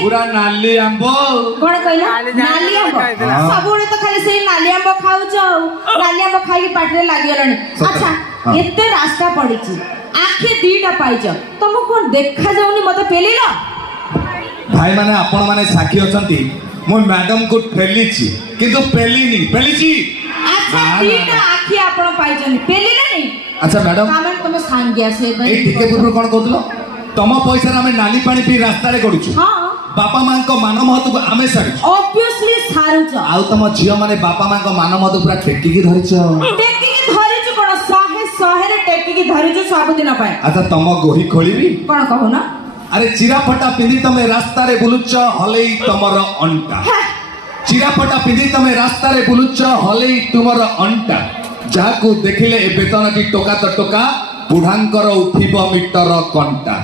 पूरा नाली आंबो कौन कहला नाली आंब सबुले तो खाली से नाली आंब खाउछ नाली आंब खाई पाटरे लागि गलनी अच्छा एते रास्ता पड़ीची आखे दीटा पाइछ तुम कोन देखा जाउनी मते पेलिलो भाई माने आपण माने साखी अछंती मो मैडम को ठेलीची किंतु पेलीनी पेलीची अच्छा दीटा आखी आपण पाइछनी पेलिलो नहीं अच्छा मैडम कामन तुम सांगिया से ए टिके पूर्व कोन कहतलो तम पैसा हमें नाली पानी पी रास्ता रे गडुछु हां बापा मां को मान महत्व को आमे सारी ऑब्वियसली सारुच आउ तम झियो माने बापा मां को मान महत्व पूरा टेकी की धरिछ टेकी की धरिछु कोन सहे रे टेकी की धरिछु सब दिन पाए अच्छा तम गोही खोलिबी कोन कहू ना अरे चिराफटा पिंदी तमे रास्ता रे बुलुछ हलेई तमर अंटा चिराफटा पिंदी तमे रास्ता रे बुलुछ हलेई तुमर अंटा जाको देखिले ए बेतन की टोका तो टोका बुढ़ांकर उठिब मीटर कंटा